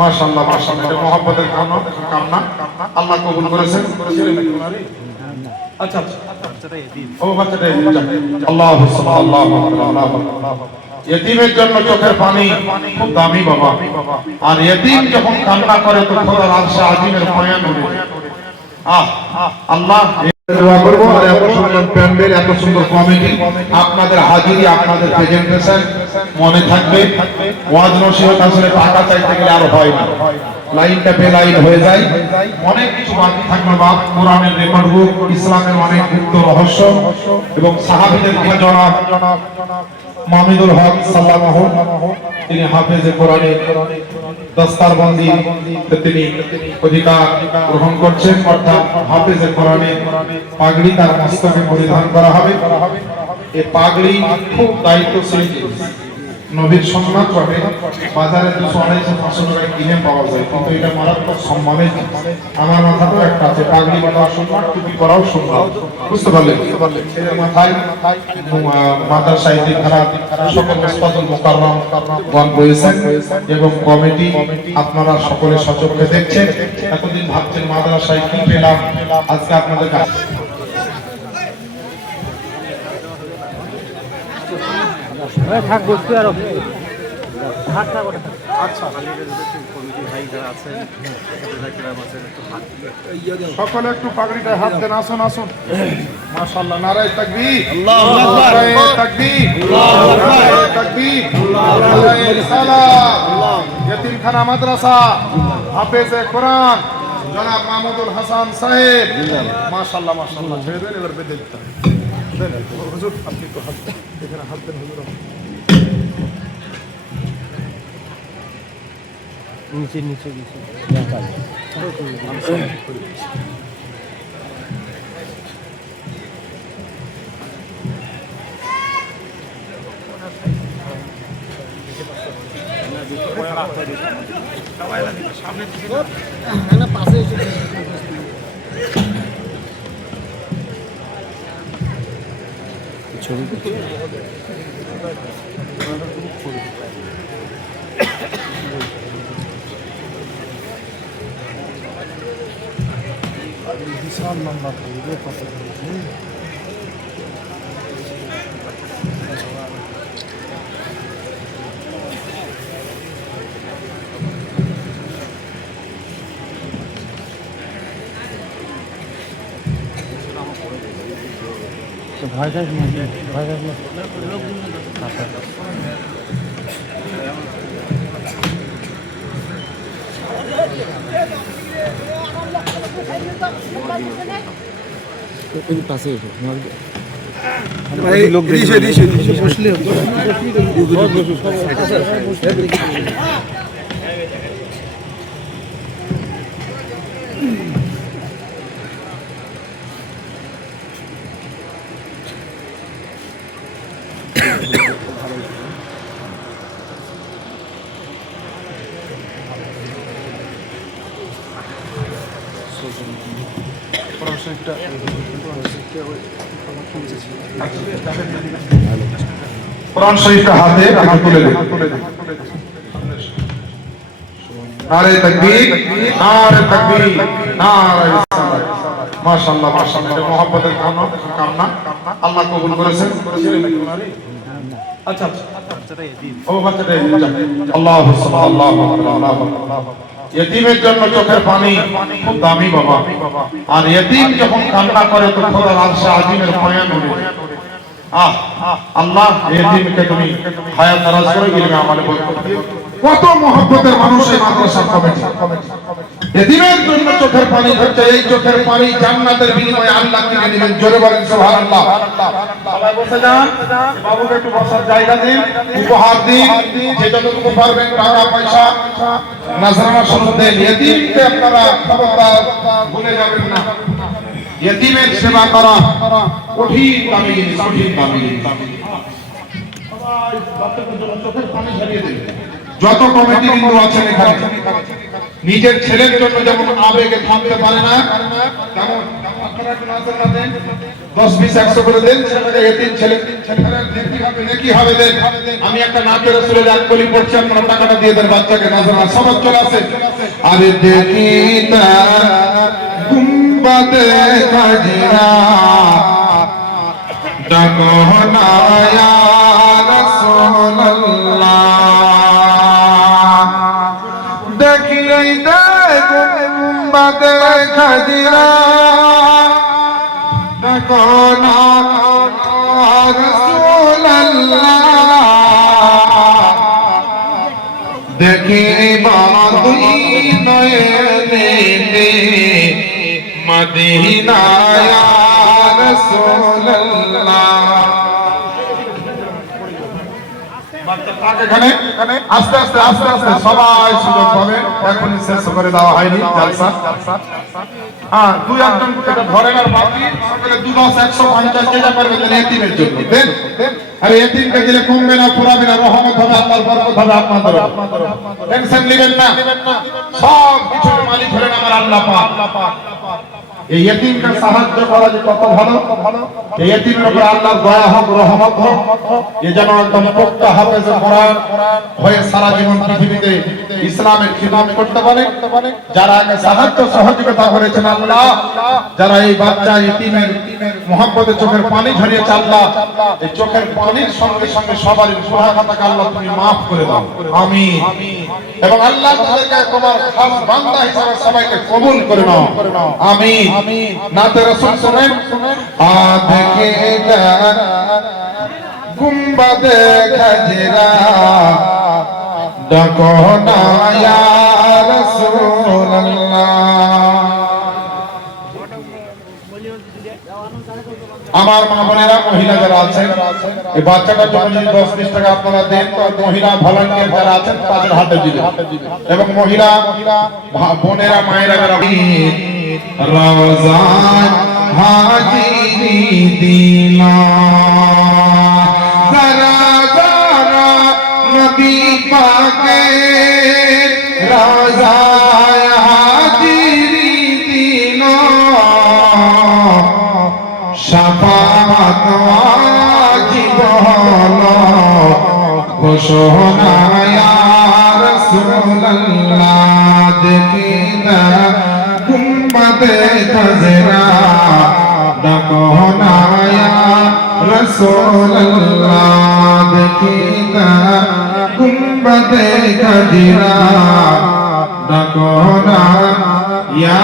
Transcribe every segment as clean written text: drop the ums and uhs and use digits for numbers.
মাশাআল্লাহ মাশাআল্লাহ, এটা মহব্বতের কামনা আল্লাহ কবুল করেছেন। আচ্ছা আচ্ছা, ও বাচ্চাটা আল্লাহু সুবহানাল্লাহু আল্লাহু ইতিমের জন্য চোখের পানি খুব দামি বাবা। আর ইতিম যখন কান্না করে তো খোদার আরশে আজিমের মায়া নড়ে। আল্লাহ দোয়া করব। আর এত সুন্দর প্যান্ডেল, এত সুন্দর কমিটি, আপনাদের হাজিরি, আপনাদের প্রেজেন্টেশন মনে থাকবে। ওয়াজ নসিহত আসলে টাকা চাইতে গেলে আর হয় না, লাইনটা বেলাইন হয়ে যায়, অনেক কিছু বাকি থাকবে। বাপ কোরআনের রেকর্ড বুক, ইসলামের অনেক গুপ্ত রহস্য এবং সাহাবীদের কথা জনাব মামিদুল হক সাল্লাল্লাহু, তিনি হাফেজে কোরআনে দস্তারবন্দি তিনি অধিকার গ্রহণ করছেন, অর্থাৎ হাফেজে কোরআনে পাগড়ি তার মস্তকে পরিধান করা হবে। এই পাগড়ি খুব দায়িত্বশীল জিনিস, নবীর সম্মান করে বাজারে 200-250 টাকায় কিনে পাওয়া যায়, কিন্তু এটা মারাত্মক সম্মানের জিনিস। আমার মাথাতেও একটা আছে, পাগড়ি বাঁধাও সম্মান, টুপি পরাও সম্মান, বুঝতে পারলেন? এর মাথায় মাদ্রাসায় সকল মুস্তাদুল মুকাররম গণ রয়েছেন এবং কমিটি, আপনারা সকলে সচক্ষে দেখছেন। এতদিন ভাবছেন মাদ্রাসায় কি পেলাম, আজকে আপনাদের কাছে থাক বসতে আরো সকলে একটু পাগড়িটা হাত দেন। আসুন আসুন, মাশাআল্লাহ, নারায়ে তাকবীর, আল্লাহু আকবার, নারায়ে তাকবীর, আল্লাহু আকবার, নারায়ে তাকবীর, নারায়ে রিসালাত। ইতিমখানা মাদ্রাসা হাফেজে কোরআন জনাব মাহমুদুল হাসান সাহেব, মাশাআল্লাহ মাশাআল্লাহ। ছেড়ে দেন, এবার বেঁধে দিতে হবে। দেন হুজুর, আপনি তো হাত দেন, এখানে হাত দেন হুজুর। নিচে নিচে নিচে পাশে ছবি বিশাল লম্বা পাশে ভয় থাক ভয় থাক পাশে লোক বসলে কোরআন শরীফটা হাতে তুলে দেন। নারায়ে তাকবীর, নারায়ে তাকবীর, নারায়ে রিসালাত। মাশাআল্লাহ মাশাআল্লাহ, এটা মহব্বতের কামনা আল্লাহ কবুল করেছেন। আচ্ছা আচ্ছা, ও বাচ্চাটা আল্লাহু সুবহানাল্লাহু আল্লাহু ইতিমের জন্য চোখের পানি খুব দামি বাবা। আর ইতিম যখন কান্না করে তো খোদার আরশে আজিমের মায়া নড়ে। আল্লাহ ইতিমকে তুমি হায়াত দারাজ করে ইলমে আমালে বরকত দিও। কত মহব্বতের মানুষ এই মাদ্রাসার কমিটি। ইতিমের জন্য চোখের পানি ঝরছে, এই চোখের পানি জান্নাতের বিনিময়ে আল্লাহ কিনে দিবেন। জোরে বলেন সুবহানাল্লাহ। সবাই বসে যান, বাবুকে একটু বসার জায়গা দিন, উপহার দিন, যেটুকু পারবেন টাকা পয়সা নাজরানা শুনে দেন। ইতিমকে আপনারা খবরদার ভুলে যাবেন না। ইতিমের সেবা করা কঠিন দামি জিনিস, কঠিন দামি জিনিস। সবাই বাচ্চাদের জন্য চোখের পানি ঝরিয়ে দেন। যত কমিটি বিন্দু আছেন এখানে, নিজের ছেলের জন্য যেমন আবেগে থামতে পারে না, তেমন আপনারা একটু নজর না দেন 10-20-100 করে দেন সেটাকে এতিম ছেলে নেকি হবে দেন আমি একটা নাতে রাসূলের এক কলি পড়ছি আপনারা টাকাটা দিয়ে দেন বাচ্চাকে নজর না সবক চলে আসে আরে দেখি তা গুম্বাদে কাজরা ডাকো না ইয়া রাসূলুল্লাহ দেখি দে গুম্বাদে কাজরা ডাকো না রাসূলুল্লাহ দেখি বাদুই নয়নে মদিনা ইয়া রাসূলুল্লাহ এখানে আস্তে আস্তে আস্তে আস্তে সবাই সুযোগ পাবে এখনই শেষ করে দেওয়া হয়নি জলসা হ্যাঁ দুই একজন এটা ধরে আর বাকি সকলে 2-10-150 যেটা পারবে তাহলে এতিমের জন্য দেন আরে এতিমকে দিলে কমবে না পুরাবে না রহমত হবে আল্লাহর বরকত হবে আপনাদের টেনশন নেবেন না সব কিছুর মালিক হলেন আমার আল্লাহ পাক এই এতিমকে সাহায্য করা যে কত ভালো এই এতিমের উপর আল্লাহর দয়া হোক রহমত হোক এ যেন একদম পাক্কা হাফেজ কোরআন হয়ে সারা জীবন পৃথিবীতে ইসলামের খিদমত করতে পারে যারা আগে সাহায্য সহযোগিতা করেছেন আল্লাহ যারা এই বাচ্চা এতিমের মহব্বতে চোখের পানি ঝরিয়েছে আল্লাহ এই চোখের পানির সঙ্গে সঙ্গে সবার গুনাহ খাতাকে আল্লাহ তুমি maaf করে দাও আমিন এবং আল্লাহ তাদেরকে তোমার খাস বান্দা হিসেবে সবাইকে কবুল করে নাও আমিন নাতে রাসূল শুনেন আধকে গুম্বাদে খাজরা ডাকো না ইয়া রাসূলুল্লাহ আমার মা বোনেরা মহিলা যারা আছেন এই বাচ্চাটার জন্য যদি 10-20 টাকা আপনারা দেন তো মহিলা ভলান্টিয়ার যারা আছেন তাদের হাতে দিবেন এবং মহিলা বোনেরা মায়েরা যারা রওজান হাজিরি দিলা যারা যারা নবী পাকের রওজায় হাজিরি দিলা শাফাআত ওয়াজিব হলো ঘোষণা ইয়া রাসূলুল্লাহ দেখিনা গুম্বাদে খাজরা ডাকো না ইয়া রাসূলুল্লাহ দেখিনা গুম্বাদে খাজরা ডাকো না ইয়া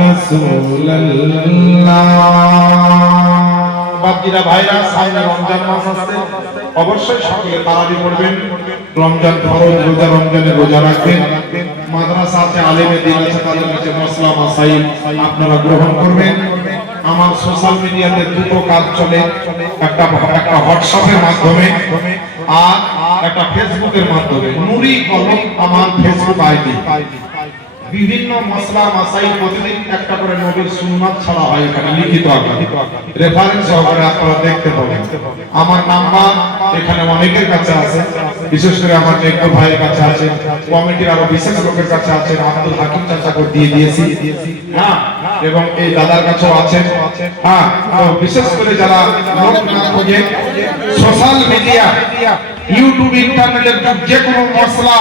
রাসূলুল্লাহ বাপজিরা ভাইরা সামনে রমজান মাস আসছে অবশ্যই সকলে তারাবি পড়বেন রমজান ফরজ রোজা রমজানে রোজা রাখবেন মাদ্রাসা আছে আলেমে দিন আছে তাদের কাছে মসলা মাসাইল আপনারা গ্রহণ করবেন আমার সোশ্যাল মিডিয়াতে দুটো কাজ চলে একটা হোয়াটসঅ্যাপের মাধ্যমে আর একটা ফেসবুকের মাধ্যমে নুরি কলম আমার ফেসবুক আইডি বিভিন্ন মসলা মাসাইল প্রতিদিন একটা করে নবীর সুন্নাত ছাড়া হয় এখানে লিখিত আকারে রেফারেন্স সহকারে আপনারা দেখতে পাবেন আমার নাম্বার এখানে অনেকের কাছে আছে বিশেষ করে আমার নেক ভাইয়ের কাছে আছে কমিটির আরো বিশেষ লোকের কাছে আছে আব্দুল হাকিম চাচাকে দিয়ে দিয়েছি হ্যাঁ এবং এই দাদার কাছেও আছে হ্যাঁ তো বিশেষ করে যারা লোক না খোঁজে সোশ্যাল মিডিয়া ইউটিউব ইন্টারনেটের যে কোনো মসলা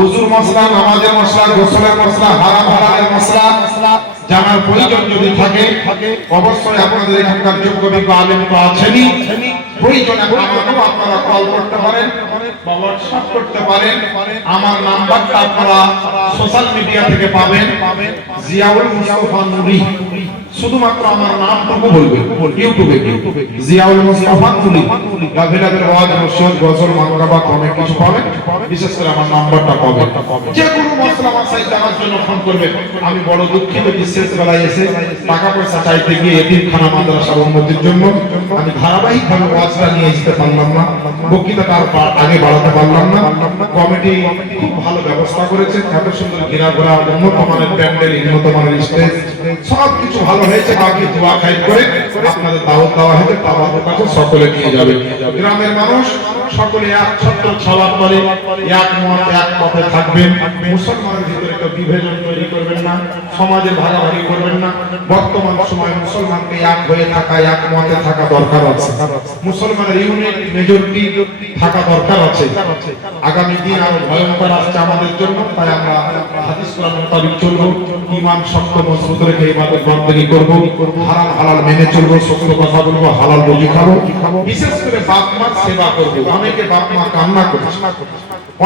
ওযুর মসলা নামাজের মসলা গোসলের মসলা হারাম হালালের মসলা জানার প্রয়োজন যদি থাকে অবশ্যই আপনাদের এখানকার যোগ্য বিজ্ঞ আলেম তো আছেনই প্রয়োজনে আমাকেও আপনারা কল করতে পারেন বা হোয়াটসঅ্যাপ করতে পারেন আমার নাম্বারটা আপনারা সোশ্যাল মিডিয়া থেকে পাবেন জিয়াউল মুস্তাফা নুরি শুধুমাত্র আমার নামটুকু বলবেন ইউটিউবে জিয়াউল মুস্তাফা নুরি গাভিলাদের ওয়াজ নসিহত গজল মানকাবা অনেক কিছু পাবেন বিশেষ করে আমার নাম্বারটা পাবেন যে কোনো মসলা মাসাইল জানার জন্য ফোন করবেন আমি বড় দুঃখিত যে শেষ বেলায় এসে টাকা পয়সা চাইতে গিয়ে এতিমখানা মাদ্রাসার উন্নতির জন্য আমি ধারাবাহিকভাবে ওয়াজটা নিয়ে আসতে পারলাম না বক্তৃতাটা আগে বাড়াতে পারলাম না কমিটি খুব ভালো ব্যবস্থা করেছে এত সুন্দর ঘেরা ঘোরা উন্নত মানের প্যান্ডেল উন্নত মানের স্টেজ সব কিছু ভালো হয়েছে বাকি দোয়া খাই করে আপনাদের দাওয়াত দেওয়া হয়েছে তাওয়াতের কাছে সকলে নিয়ে যাবে গ্রামের মানুষ সকলে এক ছত্র ছাওয়ার তলে এক মত এক পথে থাকবেন। মুসলমানের ভিতরে কেউ বিভাজন তৈরি করবেন না, সমাজে ভাগাভাগি করবেন না। বর্তমান সময়ে মুসলমানকে এক হয়ে থাকা, এক মতে থাকা দরকার আছে। মুসলমানের ইউনিট মেজরিটি থাকা দরকার আছে। আগামী দিন আরো ভয়ঙ্কর আসছে আমাদের জন্য, তাই আমরা হাদিস কোরআন মোতাবেক চলবো, ঈমান শক্ত মজবুত রেখে ইবাদত বন্দেগী করব, হারাম হালাল মেনে চলবো, সত্য কথা বলবো, হালাল রুজি খাবো। বিশেষ করে বাপ মার সেবা করব। অনেকে বাপ মা কান্না করে,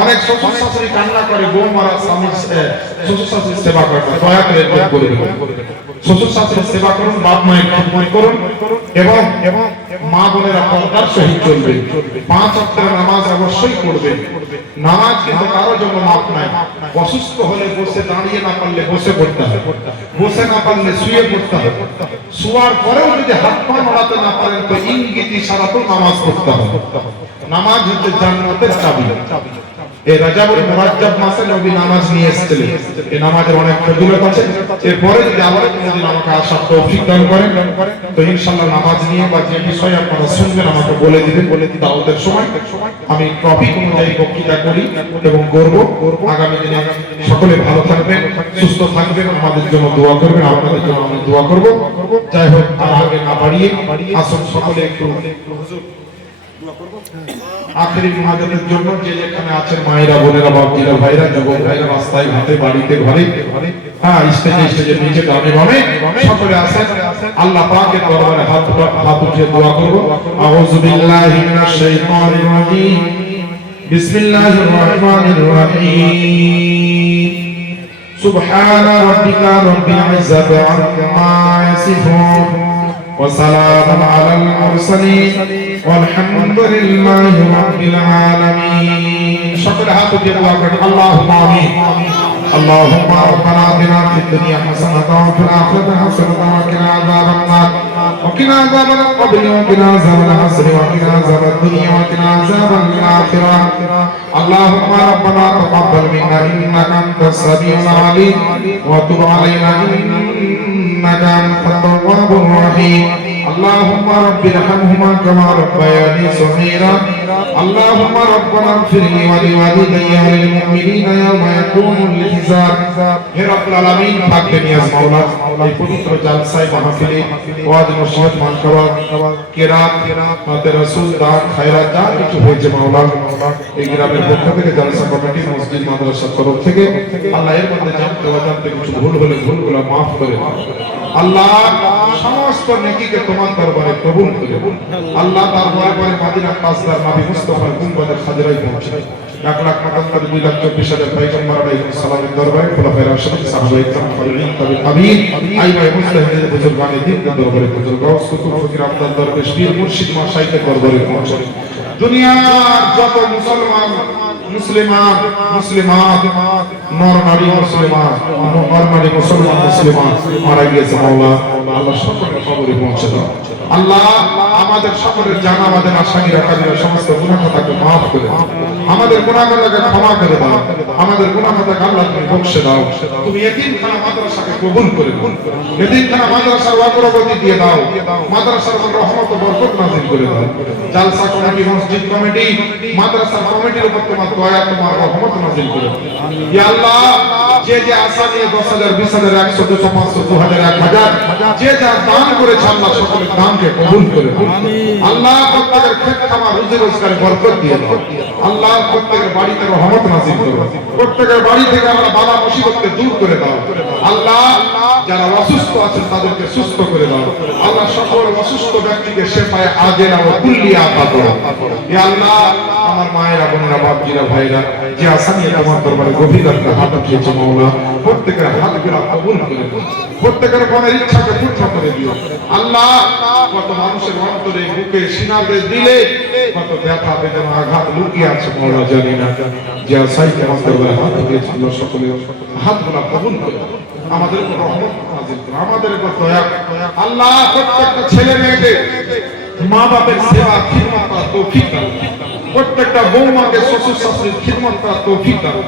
অনেক শ্বশুর শাশুড়ি কান্না করে, বউ মারা স্বামী শ্বশুর শাশুড়ির সেবা করে না। দয়া করে এরকম করবেন। শ্বশুর শাশুড়ির সেবা করুন, বাপ মায়ের খেদমত করুন এবং মা বোনেরা পর্দার সহিত চলবেন। 5 ওয়াক্তের নামাজ অবশ্যই পড়বেন। নামাজ কিন্তু কারোর জন্য মাপ নাই। অসুস্থ হলে বসে, দাঁড়িয়ে না পারলে বসে পড়তে হবে, বসে না পারলে শুয়ে পড়তে হবে। শোয়ার পরেও যদি হাত পা নড়াতে না পারেন তো ইঙ্গিত ইশারাতেও নামাজ পড়তে হবে। নামাজ হচ্ছে জান্নাতের চাবি। এই রাজাবুল মুরাজ্জাব মাসে নবী নামাজ নিয়ে এসেছিলেন। এই নামাজের অনেক ফজিলত আছে। এরপরে যদি আবার কোনদিন আমাকে আসার তৌফিক দান করেন তো ইনশাআল্লাহ নামাজ নিয়ে বা যে বিষয়ে আপনারা শুনবেন আমাকে বলে দিবেন। দাওয়াতের সময় আমি টপিক অনুযায়ী বক্তৃতা করি এবং করব। আগামী দিনে সকলে ভালো থাকবেন, সুস্থ থাকবেন, আমাদের জন্য দোয়া করবেন, আপনাদের জন্য আমি দোয়া করব। যাই হোক, আর আগে না বাড়িয়ে আসুন সকলে একটু আখেরি মুনাজাতের জন্য যে যেখানে আছেন মায়েরা, বোনেরা, বাপজিরা, ভাইরা, যুবক ভাইরা, রাস্তায় ঘাটে, বাড়িতে, ঘরে, হ্যাঁ স্টেজে নিচে, ডানে বামে সকলে আসেন। আল্লাহ পাকের দরবারে হাত উঠিয়ে দোয়া করব। আউযু বিল্লাহি মিনাশ শাইতানির রাজীম। বিসমিল্লাহির রহমানির রহিম। সুবহানা রাব্বিকা রাব্বিল ইজ্জাতি আম্মা ইয়াসিফুন ওয়া সালামুন আলাল মুরসালিন والحمد لله رب العالمين। شكر হাত উঠিয়ে দোয়া করেন। আল্লাহুম্মা আমিন। اللهم ربنا آتنا في الدنيا حسنة وفي الآخرة حسنة وقنا عذاب النار وقنا عذاب القبر وقنا عذاب الحسر وقنا عذاب الدنيا وقنا عذاب الآخرة اللهم ربنا تقبل منا إنك أنت السميع العليم وتب علينا إنك أنت التواب الرحيم اللهم رب ارحمهما كما ربياني صغيرا اللهم ربنا اغفر لي ولوالدي وللمؤمنين يوم يقوم الحساب হে রব্বুল আলামিন পাক নিয়াজ মাওলা এই পবিত্র জালসায় মাহফিলে ওয়াজ নসিহত মানকাওয়া কিরাত মাতে রাসূল দান খায়রাত যা কিছু হয়েছে মাওলা এই গ্রামের পক্ষ থেকে জালসা কমিটি মসজিদ মাদ্রাসা তরফ থেকে আল্লাহ এর মধ্যে জানতে অজান্তে কিছু ভুল হলে ভুলগুলো maaf করে আল্লাহ সমস্ত নেকিকে তোমার দরবারে কবুল করে আল্লাহ তার দরবারে মদিনার তাজদার নবী মুস্তাফার গুম্বাদের হাজিরায় পৌঁছে 1,74,24,000 পয়গম্বর আলাইহিস সালামের দরবারে খোলাফায়ে রাশিদিন সাহাবায়ে کرام তাবিঈন তাবিঈন আইমায়ে মুজতাহিদিন বুজুর্গানে দ্বীন দরবারে বুজুর্গ গাউস কুতুব ফকির আব্দুল দরবেশ পীর মুর্শিদ মাশায়েখের দরবারে পৌঁছে দুনিয়ার যত মুসলমান মুসলিমাত নর নারী মুসলমান মারা গিয়েছে মাওলা আল্লাহ সকলের কবরে পৌঁছে দাও আল্লাহ আমাদের সকলের জানা বাজে আসামিরা কাজীরা সমস্ত গুনাহ খাতাকে maaf করে দাও আমাদের গুনাহ খাতাকে ক্ষমা করে দাও আমাদের গুনাহ খাতাকে আল্লাহ তুমি বখশে দাও তুমি এতিমখানা মাদ্রাসাকে কবুল করে নাও এতিমখানা মাদ্রাসার অগ্রগতি দিয়ে দাও মাদ্রাসার রহমত ও বরকত নাযিল করে দাও জালসা কমিটি মসজিদ কমিটি মাদ্রাসা কমিটির উপর তোমার দয়া তোমার রহমত নাযিল করে দাও ইয়া আল্লাহ যে যে আশা নিয়ে 10,000 20,000 100 200 500 2000 1000 যে যা দান করেছে আল্লাহ সকলের দানকে কবুল করে নাও আল্লাহ প্রত্যেকের ক্ষেত খামার রুজি রোজগারে বরকত দিয়ে দাও আল্লাহ প্রত্যেকের বাড়িতে রহমত নাযিল করো প্রত্যেকের বাড়ি থেকে আল্লাহ বালা মুসিবতকে দূর করে দাও আল্লাহ যারা অসুস্থ আছেন তাদেরকে সুস্থ করে দাও আল্লাহ সকল অসুস্থ ব্যক্তিকে শিফায়ে আজেলা ও কুল্লিয়া আতা করো ইয়া আল্লাহ আমার মায়েরা বোনেরা বাপজিরা ভাইরা যে আশা নিয়ে তোমার দরবারে গভীর রাতে হাত উঠিয়েছে মাওলা প্রত্যেকের হাতগুলো কবুল করে নাও প্রত্যেকের মনের ইচ্ছাকে পূর্ণ করে দিও আল্লাহ কত মানুষের অন্তরে বুকে সিনাতে দিলে কত ব্যথা বেদনা আঘাত লুকিয়ে আছে মাওলা জানি না যে আশাই তোমার দরবারে হাত উঠিয়েছে আল্লাহ সকলে হাতগুলো কবুল করে আমাদের উপর রহমত নাযিল করো আমাদের উপর দয়া আল্লাহ প্রত্যেকটা ছেলে মেয়েদের মা বাবার সেবা খিদমত করার তৌফিক দাও প্রত্যেকটা বৌমাকে শ্বশুর শাশুড়ির খিদমত করার তৌফিক দাও।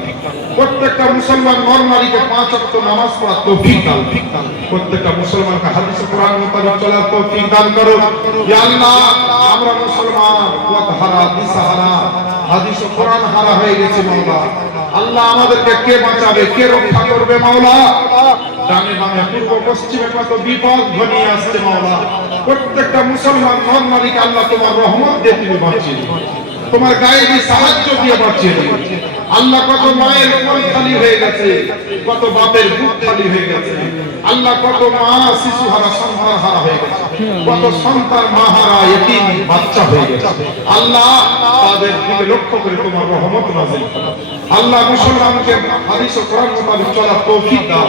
প্রত্যেকটা মুসলমান নর নারীকে 5 ওয়াক্ত নামাজ পড়ার তৌফিক দাও। প্রত্যেকটা মুসলমানকে হাদিস কোরআন মোতাবেক চলার তৌফিক দান করো। ইয়া আল্লাহ, আমরা মুসলমান পথ হারা, দিশা হারা, হাদিস কোরআন হারা হয়ে গেছে মাওলা। আল্লাহ, আমাদেরকে কে বাঁচাবে, কে রক্ষা করবে মাওলা? ডানে বামে পূর্ব পশ্চিমে কত বিপদ ঘনিয়ে আসছে মাওলা। প্রত্যেকটা মুসলমান নর নারীকে আল্লাহ তোমার রহমত দিয়ে তুমি বাঁচিয়ে দিও, তোমার গায়েবী সাহায্য দিয়ে বাঁচিয়ে দিও। আল্লাহ, কত মায়ের মন খালি হয়ে গেছে, কত বাপের বুক খালি হয়ে গেছে। আল্লাহ, কত মা শিশুহারা সন্তান হারা হয়ে গেছে, কত সন্তান মাহারা এতিম বাচ্চা হয়ে গেছে। আল্লাহ, তাদের দিকে লক্ষ্য করে তোমার রহমত নাযিল করো। আল্লাহ, মুসলমানকে হাদিস ও কোরআন মোতাবেক চলার তৌফিক দাও।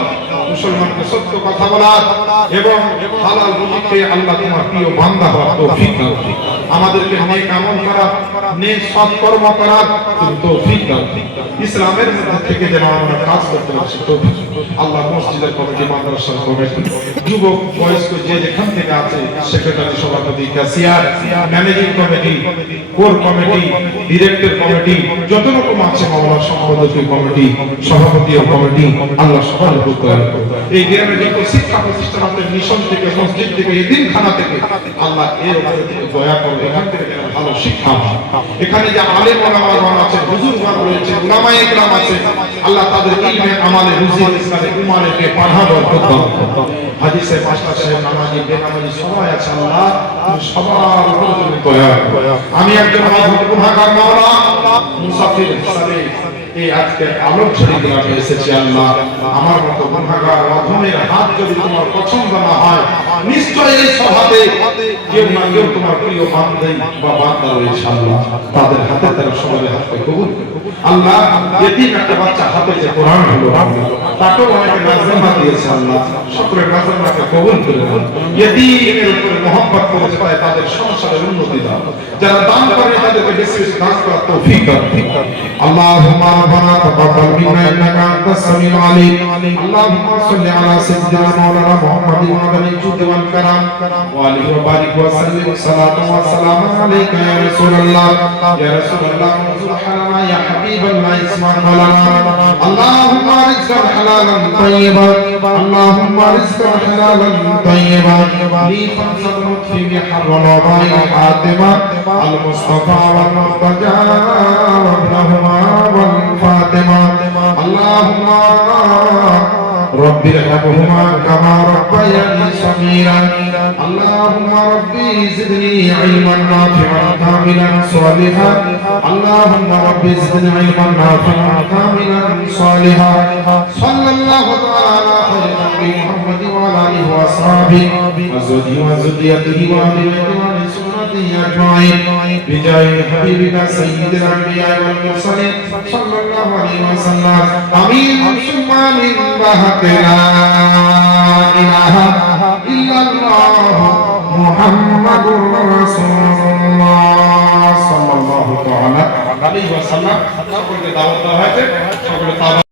মুসলমানকে সত্য কথা বলার এবং হালাল রুজি খেয়ে আল্লাহ তোমার প্রিয় বান্দা হওয়ার তৌফিক দাও। আমাদেরকে নেক আমল করার, নেক সৎকর্ম করার তুমি তৌফিক দাও। ইসলামের মধ্যে থেকে যেন আমরা কাজ করতে পারি তৌফিক। আল্লাহ, মসজিদের কমিটি, মাদ্রাসার কমিটি, যুবক বয়স্ক যে যেখান থেকে আছে, সেক্রেটারি, সভাপতি, cashier, managing committee, core committee, director committee, যত রকম আছে মাওলা, সম্পাদকীয় কমিটি, সভাপতি কমিটি, আল্লাহ সবার উপর দয়া করো। এই গ্রামে যত শিক্ষা প্রতিষ্ঠান আছে, মিশন থেকে, মসজিদ থেকে, এতিমখানা থেকে, আল্লাহ এর উপরে দয়া করো। এখান থেকে যেন ভালো শিক্ষা হয়। এখানে যে আলেম ওলামাগণ আছে, বুজুর্গগণ রয়েছে, উলামায়ে কেরাম আছে, আল্লাহ তাদের ইলমে, আমালে, রুজি, রিজকে, উমারকে পাঠাবার দাও। হাদিসে মাস্টার সাহেব, নামাজি, বেনামাজি সবাই আছে আল্লাহ, তুমি সবার উপর তুমি দয়া করো। আমি একজন গুনাহগার মাওলা, মুসাফির হিসাবে এই আজকে আলোকছড়ি গ্রামে এসেছি আল্লাহ। আমার মতো গুনাহগার অধমের হাত যদি তোমার পছন্দ না হয়, নিশ্চয়ই এই সভাতে কেউ না কেউ তোমার প্রিয় বান্দা বা বান্দা রয়েছে আল্লাহ, তাদের হাতে তারা সবাই হাতে কবুল করো আল্লাহ। এতিম একটা বাচ্চা হাতে যে কোরআন হলো, তাকেও অনেকে নাজরানা দিয়েছে আল্লাহ, সকলের নাজরানাকে কবুল করে নাও। এতিমের উপরে মহব্বত করেছে, তাই তাদের সংসারের উন্নতি দাও। যারা দান করে তাদেরকে বেশি বেশি দান করার তৌফিক দাও আল্লাহুম্মা রাব্বানা তাকাব্বাল মিন্না ইন্নাকা আনতাস সামিউল আলিম। আল্লাহুম্মা সাল্লি আলা সাইয়্যিদিনা মাওলানা মুহাম্মাদিন ওয়া আলা আলিহি ওয়া কারাম ওয়া আলিহি ওয়া বারিক ওয়া সাল্লিম। সালাতু ওয়া সালামু আলাইকা ইয়া রাসূলুল্লাহ, ইয়া রাসূলুল্লাহ, সুবহানাল্লাহ, ইয়া হাবিবাল্লাহ, ইসমান মাওলানা। আল্লাহুম্মা রিজকান হালালান তাইয়্যিবান, আল্লাহুম্মা রিজকান হালালান তাইয়্যিবান লি ফানসাদ মুতফি বিহারল ওয়াবাইল হাতিমা আল মুস্তাফা ওয়াল মুরতাজা ওয়াবনাহুমা ওয়াল ফাতিমা। আল্লাহুম্মা رب ارحمهما كما ربياني صغيرا. اللهم ربي زدني علما نافعا كاملا صالحا. اللهم ربي زدني علما نافعا كاملا صالحا. صلى الله تعالى على نبي محمد وعلى اله واصحابه وزوجه وذريته واهل بيته وعلى سنته اجمعين بجاه حبيبنا سيد الانبياء والمرسلين صلى الله عليه وسلم. امين ثم امين. لا إله إلا الله محمد رسول الله صلى الله عليه وسلم. সকলকে দাওয়াত দেওয়া হয়েছে, সকলে